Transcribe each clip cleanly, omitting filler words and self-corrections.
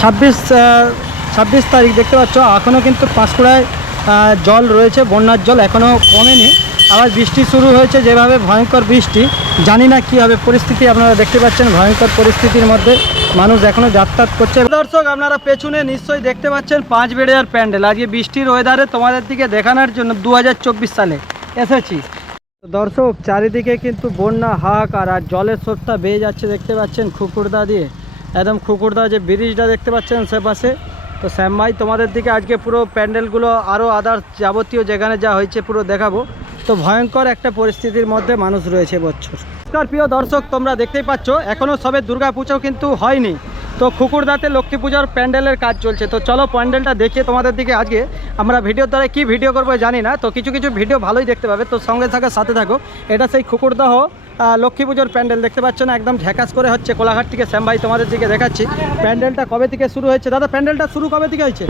26 তারিখ দেখতে পাচ্ছ, এখনও কিন্তু পাঁশকুড়ায় জল রয়েছে, বন্যার জল এখনও কমেনি। আবার বৃষ্টি শুরু হয়েছে, যেভাবে ভয়ঙ্কর বৃষ্টি, জানি না কী হবে পরিস্থিতি। আপনারা দেখতে পাচ্ছেন ভয়ঙ্কর পরিস্থিতির মধ্যে মানুষ এখনও যাতায়াত করছে। দর্শক, আপনারা পেছনে নিশ্চয়ই দেখতে পাচ্ছেন পাঁচবেড়িয়ার প্যান্ডেল। আজকে বৃষ্টির ওয়েদারে তোমাদের দিকে দেখানোর জন্য 2024 সালে এসেছি। দর্শক, চারিদিকে কিন্তু বন্যা হাহাকার, আর জলের স্রোতটা বেয়ে যাচ্ছে দেখতে পাচ্ছেন খুকুরদা দিয়ে। একদম খুকুরদা যে ব্রিজটা দেখতে পাচ্ছেন সে পাশে। তো শ্যাম ভাই তোমাদের দিকে আজকে পুরো প্যান্ডেলগুলো আরও আদার্স যাবতীয় যেখানে যা হয়েছে পুরো দেখাবো। তো ভয়ঙ্কর একটা পরিস্থিতির মধ্যে মানুষ রয়েছে বছর। প্রিয় দর্শক, তোমরা দেখতেই পাচ্ছ এখনও সবে দুর্গা পুজো কিন্তু হয়নি। তো খুকুরদাতে লক্ষ্মী পূজার প্যান্ডেলের কাজ চলছে। তো চলো প্যান্ডেলটা দেখিয়ে তোমাদের দিকে আজকে আমরা ভিডিওর দ্বারা কি ভিডিও করবো জানি না, তো কিছু কিছু ভিডিও ভালোই দেখতে পাবে। তো সঙ্গে থাকা সাথে থাকো। এটা সেই খুকুরদাহ লক্ষ্মী পুজোর প্যান্ডেল দেখতে পাচ্ছ না, একদম ঝ্যাকাস করে হচ্ছে। কোলাঘাট থেকে শ্যাম ভাই তোমাদের দিকে দেখাচ্ছি প্যান্ডেলটা কবে থেকে শুরু হয়েছে। দাদা, প্যান্ডেলটা শুরু কবে থেকে হয়েছে?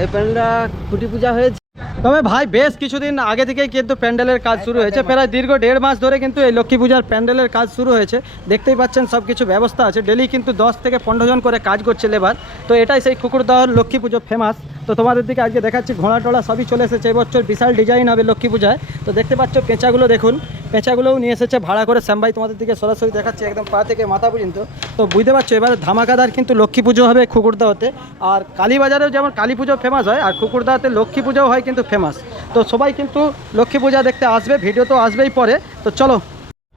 এই প্যান্ডেলটা খুঁটি পূজা হয়েছে, তবে ভাই বেশ কিছুদিন আগে থেকেই কিন্তু প্যান্ডেলের কাজ শুরু হয়েছে। প্রায় দীর্ঘ 1.5 মাস ধরে কিন্তু এই লক্ষ্মী পূজার প্যান্ডেলের কাজ শুরু হয়েছে। দেখতেই পাচ্ছেন সব কিছু ব্যবস্থা আছে। ডেলি কিন্তু 10 থেকে 15 জন করে কাজ করছে লেবার। তো এটাই সেই খুকুরদহর লক্ষ্মী পুজো ফেমাস। তো তোমাদের দিকে আজকে দেখাচ্ছি ঘোড়া টোড়া সবই চলে এসেছে। এবছর বিশাল ডিজাইন হবে লক্ষ্মী পূজায়। তো দেখতে পাচ্ছ পেঁচাগুলো, দেখুন পেঁচাগুলোও নিয়ে এসেছে ভাড়া করে শ্যাম ভাই তোমাদের দিকে সরাসরি দেখাচ্ছি একদম পা থেকে মাথা পর্যন্ত। তো বুঝতে পারছো এবারে ধামাকাদার কিন্তু লক্ষ্মী পুজো হবে খুকুরদাহতে। আর কালীবাজারেও যেমন কালী পুজো ফেমাস হয়, আর খুকুরদাহতে লক্ষ্মী পুজোও হয় কিন্তু ফেমাস। তো সবাই কিন্তু লক্ষ্মী পূজা দেখতে আসবে, ভিডিও তো আসবেই পরে। তো চলো।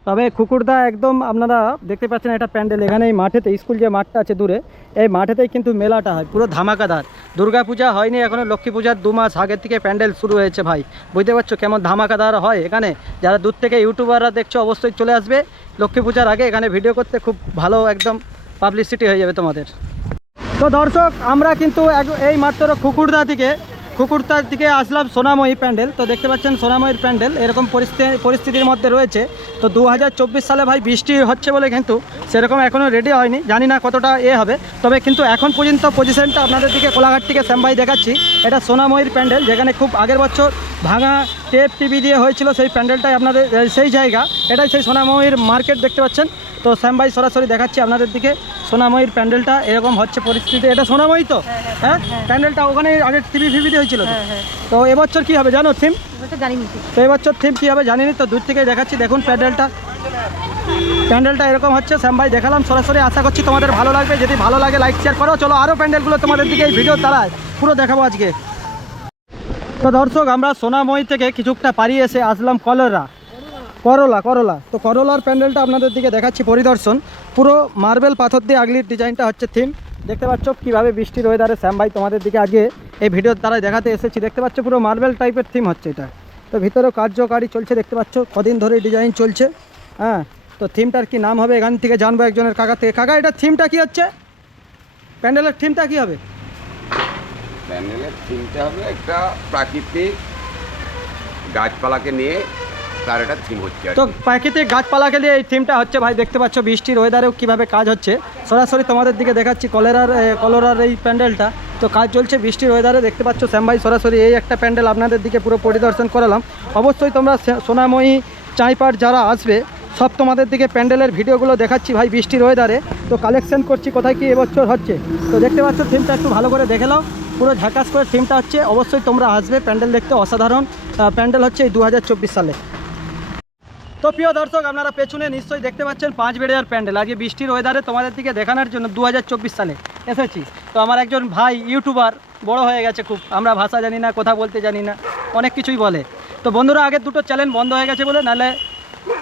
তবে খুকুরদা একদম আপনারা দেখতে পাচ্ছেন এটা প্যান্ডেল, এখানে এই মাঠেতে, স্কুল যে মাঠটা আছে দূরে, এই মাঠেতেই কিন্তু মেলাটা হয় পুরো ধামাকাদার। দুর্গা পূজা হয়নি এখনও, লক্ষ্মী পূজার 2 মাস আগের থেকে প্যান্ডেল শুরু হয়েছে ভাই। বুঝতে পারছো কেমন ধামাকাদার হয় এখানে। যারা দূর থেকে ইউটিউবাররা দেখছো অবশ্যই চলে আসবে লক্ষ্মী পূজার আগে এখানে ভিডিও করতে, খুব ভালো একদম পাবলিসিটি হয়ে যাবে তোমাদের। তো দর্শক, আমরা কিন্তু এই মাত্র খুকুরদার দিকে আসলাম সোনাময়ী প্যান্ডেল। তো দেখতে পাচ্ছেন সোনাময়ীর প্যান্ডেল এরকম পরিস্থিতির মধ্যে রয়েছে। তো 2024 সালে ভাই বৃষ্টি হচ্ছে বলে কিন্তু সেরকম এখনও রেডি হয়নি, জানি না কতটা হবে। তবে কিন্তু এখন পর্যন্ত পজিশনটা আপনাদের দিকে কোলাঘাট থেকে শ্যাম ভাই দেখাচ্ছি। এটা সোনাময়ীর প্যান্ডেল, যেখানে খুব আগের বছর ভাঙা টেপ টিভি দিয়ে হয়েছিল, সেই প্যান্ডেলটাই আপনাদের সেই জায়গা। এটাই সেই সোনাময়ীর মার্কেট দেখতে পাচ্ছেন। তো শ্যাম ভাই সরাসরি দেখাচ্ছি আপনাদের দিকে সোনাময়ীর প্যান্ডেলটা এরকম হচ্ছে পরিস্থিতি। এটা সোনাময়ী তো, হ্যাঁ প্যান্ডেলটা ওখানে আগে টিভি ফিভিতে হয়েছিল। তো এবছর কী হবে জানো থিম? তো এবছর থিম কী হবে জানিনি, তো দূর থেকে দেখাচ্ছি। দেখুন প্যান্ডেলটা এরকম হচ্ছে। শ্যাম ভাই দেখালাম সরাসরি, আশা করছি তোমাদের ভালো লাগবে। যদি ভালো লাগে লাইক শেয়ার করো। চলো আরও প্যান্ডেলগুলো তোমাদের দিকে এই ভিডিওর দ্বারা পুরো দেখাবো আজকে। তো দর্শক, আমরা সোনাময়ী থেকে কিছুটা পাড়িয়ে এসে আসলাম করলা। তো করলার প্যান্ডেলটা আপনাদের দিকে দেখাচ্ছি পরিদর্শন। পুরো মার্বেল পাথর দিয়ে আগলির ডিজাইনটা হচ্ছে থিম। দেখতে পাচ্ছ কীভাবে বৃষ্টির ওয়েদারে শ্যাম ভাই তোমাদের দিকে আজকে এই ভিডিওর দ্বারাই দেখাতে এসেছি। দেখতে পাচ্ছ পুরো মার্বেল টাইপের থিম হচ্ছে এটা। তো ভিতরেও কার্যকারী চলছে, দেখতে পাচ্ছ কদিন ধরে ডিজাইন চলছে। হ্যাঁ, তো থিমটার কি নাম হবে এখান থেকে জানবো একজনের কাকা থেকে। কাকা, এটা থিমটা কি হচ্ছে? প্যান্ডেলের থিমটা কি হবে? প্যান্ডেলের থিমটা হবে একটা প্রাকৃতিক গাছপালাকে নিয়ে তার একটা থিম হচ্ছে। তো প্রাকৃতিক গাছপালাকে দিয়ে এই থিমটা হচ্ছে ভাই। দেখতে পাচ্ছ বৃষ্টির ওয়েদারেও কীভাবে কাজ হচ্ছে। সরাসরি তোমাদের দিকে দেখাচ্ছি কলোরার এই প্যান্ডেলটা। তো কাজ চলছে বৃষ্টির ওয়েদারে, দেখতে পাচ্ছ শ্যাম ভাই সরাসরি এই একটা প্যান্ডেল আপনাদের দিকে পুরো পরিদর্শন করালাম। অবশ্যই তোমরা সোনাময়ী চাঁইপাট যারা আসবে সব তোমাদের দিকে প্যান্ডেলের ভিডিওগুলো দেখাচ্ছি ভাই বৃষ্টির ওয়েদারে। তো কালেকশন করছি কোথায় কি এবছর হচ্ছে। তো দেখতে পাচ্ছ থিমটা একটু ভালো করে দেখে নাও, পুরো ঝাঁকাস করে থিমটা হচ্ছে। অবশ্যই তোমরা আসবে প্যান্ডেল দেখতে, অসাধারণ প্যান্ডেল হচ্ছে এই 2024 সালে। তো প্রিয় দর্শক, আপনারা পেছনে নিশ্চয়ই দেখতে পাচ্ছেন পাঁচবেড়িয়ার প্যান্ডেল। আজকে বৃষ্টির ওয়েদারে তোমাদের দিকে দেখানোর জন্য 2024 সালে এসেছি। তো আমার একজন ভাই ইউটিউবার, বড় হয়ে গেছে খুব, আমরা ভাষা জানি না, কথা বলতে জানি না, অনেক কিছুই বলে। তো বন্ধুরা, আগের দুটো চ্যানেল বন্ধ হয়ে গেছে বলে, নাহলে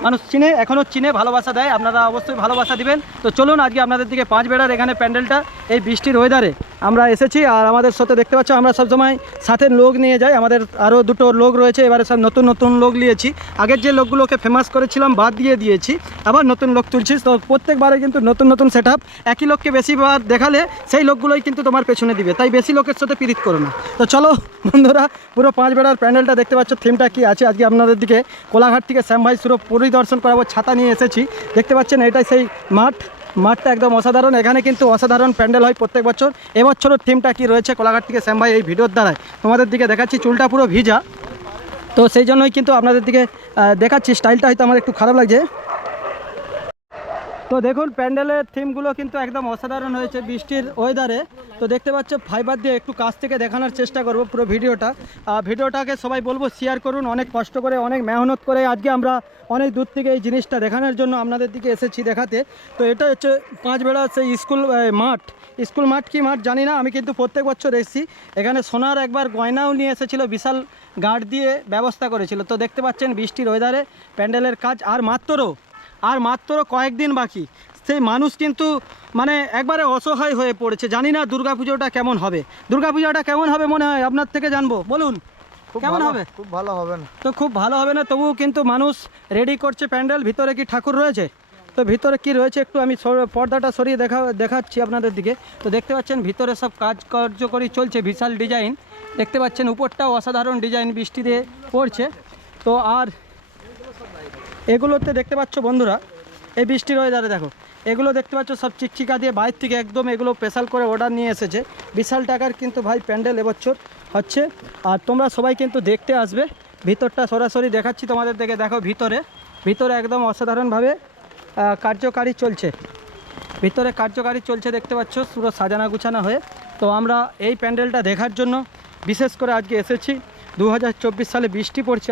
মানুষ চিনে, এখনও চিনে, ভালোবাসা দেয়। আপনারা অবশ্যই ভালোবাসা দিবেন। তো চলুন আজকে আপনাদের দিকে পাঁচবেড়ার এখানে প্যান্ডেলটা এই বৃষ্টির ওয়েদারে আমরা এসেছি। আর আমাদের সাথে দেখতে পাচ্ছ আমরা সবসময় সাথে লোক নিয়ে যাই। আমাদের আরও দুটো লোক রয়েছে, এবারে সব নতুন লোক নিয়েছি। আগের যে লোকগুলোকে ফেমাস করেছিলাম বাদ দিয়ে দিয়েছি, আবার নতুন লোক তুলছি। তো প্রত্যেকবারে কিন্তু নতুন সেট আপ। একই লোককে বেশিবার দেখালে সেই লোকগুলোই কিন্তু তোমার পেছনে দিবে, তাই বেশি লোকের সাথে পীড়িত করো না। তো চলো বন্ধুরা, পুরো পাঁচবেড়ার প্যান্ডেলটা দেখতে পাচ্ছ থিমটা কি আছে। আজকে আপনাদের দিকে কোলাঘাট থেকে শ্যাম ভাই পুরো পরিদর্শন করাবো, ছাতা নিয়ে এসেছি। দেখতে পাচ্ছেন এটাই সেই মাঠটা একদম অসাধারণ। এখানে কিন্তু অসাধারণ প্যান্ডেল হয় প্রত্যেক বছর। এবছরও থিমটা কি রয়েছে কোলাঘাট থেকে শ্যাম ভাই এই ভিডিওর দ্বারাই তোমাদের দিকে দেখাচ্ছি। চুলটা পুরো ভিজা, তো সেই জন্যই কিন্তু আপনাদের দিকে দেখাচ্ছি। স্টাইলটা হয়তো আমার একটু খারাপ লাগছে। তো দেখুন প্যান্ডেলের থিমগুলো কিন্তু একদম অসাধারণ হয়েছে বৃষ্টির ওয়েদারে। তো দেখতে পাচ্ছ ফাইবার দিয়ে একটু কাছ থেকে দেখানোর চেষ্টা করব পুরো ভিডিওটা। ভিডিওটাকে সবাই বলবো শেয়ার করুন। অনেক কষ্ট করে অনেক মেহনত করে আজকে আমরা অনেক দূর থেকে এই জিনিসটা দেখানোর জন্য আপনাদের দিকে এসেছি দেখাতে। তো এটা হচ্ছে পাঁচবেড়া সেই স্কুল মাঠ কি মাঠ জানি না, আমি কিন্তু প্রত্যেক বছর এসেছি। এখানে সোনার একবার গয়নাও নিয়ে এসেছিলো, বিশাল গার্ড দিয়ে ব্যবস্থা করেছিল। তো দেখতে পাচ্ছেন বৃষ্টির ওয়েদারে প্যান্ডেলের কাজ আর মাত্র কয়েকদিন বাকি। সেই মানুষ কিন্তু মানে একবারে অসহায় হয়ে পড়েছে। জানি না দুর্গাপুজোটা কেমন হবে মনে হয় আপনার থেকে জানবো, বলুন কেমন হবে? খুব ভালো হবে না। তো খুব ভালো হবে না, তবুও কিন্তু মানুষ রেডি করছে প্যান্ডেল। ভিতরে কি ঠাকুর রয়েছে? তো ভিতরে কি রয়েছে একটু আমি পর্দাটা সরিয়ে দেখাচ্ছি আপনাদের দিকে। তো দেখতে পাচ্ছেন ভিতরে সব কাজ কার্যকরী চলছে, বিশাল ডিজাইন দেখতে পাচ্ছেন, উপরটাও অসাধারণ ডিজাইন বৃষ্টি দিয়ে পড়ছে। তো আর এগুলোতে দেখতে পাচ্ছ বন্ধুরা, এই বৃষ্টির ওয়েদারে দেখো এগুলো দেখতে পাচ্ছ সব চিকচিকা দিয়ে বাইরে থেকে একদম এগুলো স্পেশাল করে অর্ডার নিয়ে এসেছে। বিশাল টাকার কিন্তু ভাই প্যান্ডেল এবছর হচ্ছে। আর তোমরা সবাই কিন্তু দেখতে আসবে। ভিতরটা সরাসরি দেখাচ্ছি তোমাদের দিকে। দেখো ভিতরে একদম অসাধারণভাবে কার্যকারী চলছে দেখতে পাচ্ছ, পুরো সাজানো গুছানো হয়ে। তো আমরা এই প্যান্ডেলটা দেখার জন্য বিশেষ করে আজকে এসেছি। 2024 সালে বৃষ্টি পড়ছে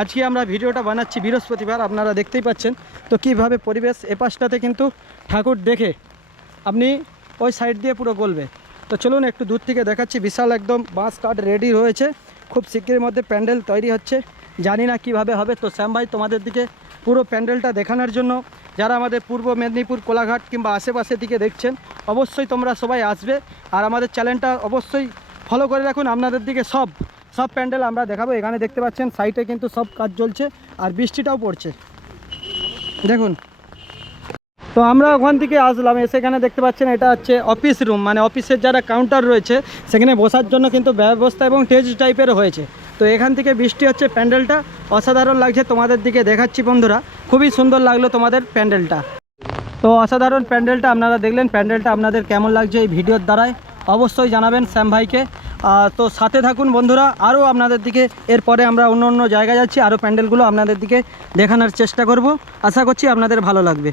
আজকে আমরা ভিডিওটা বানাচ্ছি বৃহস্পতিবার, আপনারা দেখতেই পাচ্ছেন। তো কীভাবে পরিবেশ এপাশটাতে কিন্তু ঠাকুর দেখে আপনি ওই সাইড দিয়ে পুরো গলবে। তো চলুন একটু দূর থেকে দেখাচ্ছি। বিশাল একদম বাঁশ কাঠ রেডি হয়েছে, খুব শীঘ্রের মধ্যে প্যান্ডেল তৈরি হচ্ছে। জানি না কিভাবে হবে। তো শ্যাম ভাই তোমাদের দিকে পুরো প্যান্ডেলটা দেখানোর জন্য যারা আমাদের পূর্ব মেদিনীপুর কোলাঘাট কিংবা আশেপাশে দিকে দেখছেন, অবশ্যই তোমরা সবাই আসবে আর আমাদের চ্যানেলটা অবশ্যই ফলো করে রাখুন। আপনাদের দিকে সব প্যান্ডেল আমরা দেখাবো। এখানে দেখতে পাচ্ছেন সাইডে কিন্তু সব কাজ চলছে আর বৃষ্টিটাও পড়ছে দেখুন। তো আমরা ওখান থেকে আসলাম, সেখানে দেখতে পাচ্ছেন এটা হচ্ছে অফিস রুম, মানে অফিসের যারা কাউন্টার রয়েছে সেখানে বসার জন্য কিন্তু ব্যবস্থা এবং স্টেজ টাইপের হয়েছে। তো এখান থেকে বৃষ্টি হচ্ছে, প্যান্ডেলটা অসাধারণ লাগছে তোমাদের দিকে দেখাচ্ছি বন্ধুরা। খুবই সুন্দর লাগলো তোমাদের প্যান্ডেলটা। তো অসাধারণ প্যান্ডেলটা আপনারা দেখলেন। প্যান্ডেলটা আপনাদের কেমন লাগছে এই ভিডিওর দ্বারাই অবশ্যই জানাবেন শ্যাম ভাইকে। তো সাথে থাকুন বন্ধুরা, আরও আপনাদের দিকে এরপরে আমরা অন্য জায়গায় যাচ্ছি, আরও প্যান্ডেলগুলো আপনাদের দিকে দেখানোর চেষ্টা করব। আশা করছি আপনাদের ভালো লাগবে।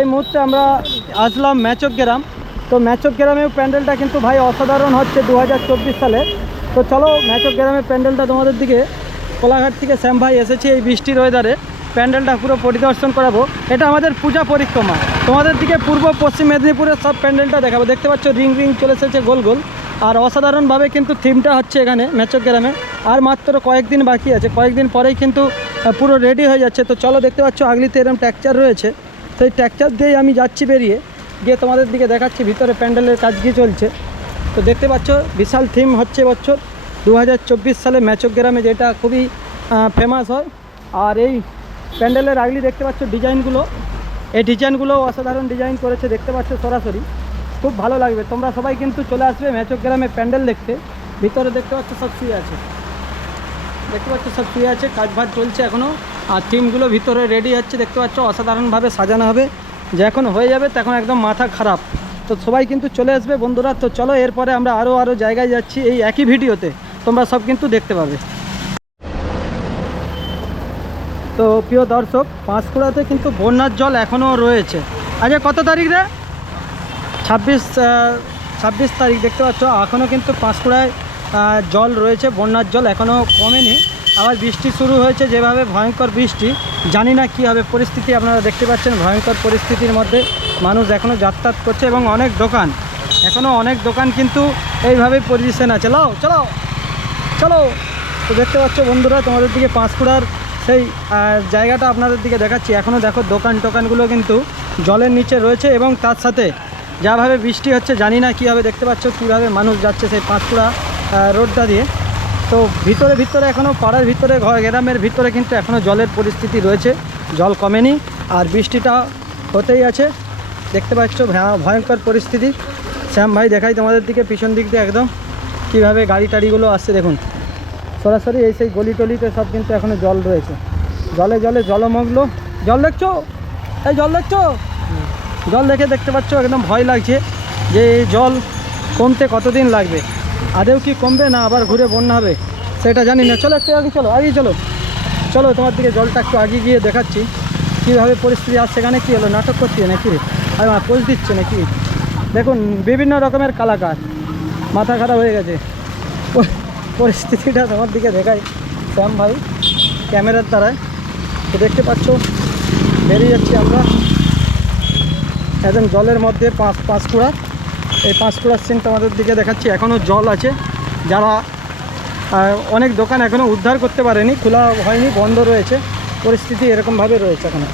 এই মুহূর্তে আমরা আসলাম ম্যাচক গ্রাম। তো ম্যাচক গ্রামেও প্যান্ডেলটা কিন্তু ভাই অসাধারণ হচ্ছে 2024 সালে। তো চলো ম্যাচক গ্রামের প্যান্ডেলটা তোমাদের দিকে, কোলাঘাট থেকে শ্যাম ভাই এসেছে এই বৃষ্টির ওয়েদারে প্যান্ডেলটা পুরো পরিদর্শন করাবো। এটা আমাদের পূজা পরিক্রমা, তোমাদের দিকে পূর্ব পশ্চিম মেদিনীপুরের সব প্যান্ডেলটা দেখাবো। দেখতে পাচ্ছ রিং চলে এসেছে গোল গোল, আর অসাধারণভাবে কিন্তু থিমটা হচ্ছে এখানে ম্যাচক গ্রামে। আর মাত্র কয়েকদিন বাকি আছে, কয়েকদিন পরেই কিন্তু পুরো রেডি হয়ে যাচ্ছে। তো চলো দেখতে পাচ্ছ আগলিতে এরকম ট্র্যাকচার রয়েছে, সেই ট্র্যাকচার দিয়েই আমি যাচ্ছি বেরিয়ে গিয়ে তোমাদের দিকে দেখাচ্ছি ভিতরে প্যান্ডেলের কাজ কী চলছে। তো দেখতে পাচ্ছ বিশাল থিম হচ্ছে বছর 2024 সালে ম্যাচক গ্রামে, যেটা খুবই ফেমাস হয়। আর এই প্যান্ডেলের আগলি দেখতে পাচ্ছ ডিজাইনগুলো, এই ডিজাইনগুলো অসাধারণ ডিজাইন করেছে দেখতে পাচ্ছ সরাসরি, খুব ভালো লাগবে। তোমরা সবাই কিন্তু চলে আসবে ম্যাচক গ্রামে প্যান্ডেল দেখতে। ভিতরে দেখতে পাচ্ছ সব শুয়ে আছে, কাজ বাজ চলছে এখনও। আর থিমগুলো ভিতরে রেডি হচ্ছে দেখতে পাচ্ছ, অসাধারণভাবে সাজানো হবে। যখন হয়ে যাবে তখন একদম মাথা খারাপ। তো সবাই কিন্তু চলে আসবে বন্ধুরা। তো চলো এরপরে আমরা আরও জায়গায় যাচ্ছি, এই একই ভিডিওতে তোমরা সব কিন্তু দেখতে পাবে। তো প্রিয় দর্শক, পাঁশকুড়াতে কিন্তু বন্যার জল এখনও রয়েছে। আজ কত তারিখ রে? 26 তারিখ। দেখতে পাচ্ছ এখনও কিন্তু পাঁশকুড়ায় জল রয়েছে, বন্যার জল এখনও কমেনি। আবার বৃষ্টি শুরু হয়েছে, যেভাবে ভয়ঙ্কর বৃষ্টি, জানি না কী হবে পরিস্থিতি। আপনারা দেখতে পাচ্ছেন ভয়ঙ্কর পরিস্থিতির মধ্যে মানুষ এখনও যাতায়াত করছে এবং অনেক দোকান কিন্তু এইভাবেই পজিশন আছে। চলো। তো দেখতে পাচ্ছ বন্ধুরা তোমাদের দিকে পাঁশকুড়ার সেই জায়গাটা আপনাদের দিকে দেখাচ্ছি। এখনও দেখো দোকানগুলো কিন্তু জলের নিচে রয়েছে এবং তার সাথে যাভাবে বৃষ্টি হচ্ছে জানি না কী হবে। দেখতে পাচ্ছ কীভাবে মানুষ যাচ্ছে সেই পাঁশকুড়া রোডটা দিয়ে। তো ভিতরে এখনও পাড়ার ভিতরে গ্রামের ভিতরে কিন্তু এখনও জলের পরিস্থিতি রয়েছে, জল কমেনি আর বৃষ্টিটা হতেই আছে। দেখতে পাচ্ছ ভয়ঙ্কর পরিস্থিতি। শ্যাম ভাই দেখাই তোমাদের দিকে পিছন দিক দিয়ে একদম কীভাবে গাড়ি টাড়িগুলো আসছে দেখুন সরাসরি। এই সেই গলি টলিতে সব কিন্তু এখনও জল রয়েছে, জলে জলমগ্ন। জল দেখছো? জল দেখে দেখতে পাচ্ছ একদম ভয় লাগছে যে এই জল কমতে কতদিন লাগবে, আদেও কি কমবে না আবার ঘুরে বন্যা হবে সেটা জানি না। চলো একটু আগে চলো তোমার দিকে জলটা একটু আগে গিয়ে দেখাচ্ছি কীভাবে পরিস্থিতি আসছে। এখানে কী হলো, নাটক করছে নাকি রে? আর পোজ দিচ্ছে নাকি? দেখুন বিভিন্ন রকমের কালাকার, মাথা খারাপ হয়ে গেছে। পরিস্থিতিটা তোমার দিকে দেখাই শ্যাম ভাই ক্যামেরার দ্বারায়। তো দেখতে পাচ্ছ বেরিয়ে যাচ্ছি আমরা একদম জলের মধ্যে পাঁশকুড়া। এই পাঁশকুড়ার সিন তোমাদের দিকে দেখাচ্ছি। এখনও জল আছে, যারা অনেক দোকান এখনও উদ্ধার করতে পারেনি, খোলা হয়নি, বন্ধ রয়েছে, পরিস্থিতি এরকমভাবে রয়েছে এখনও।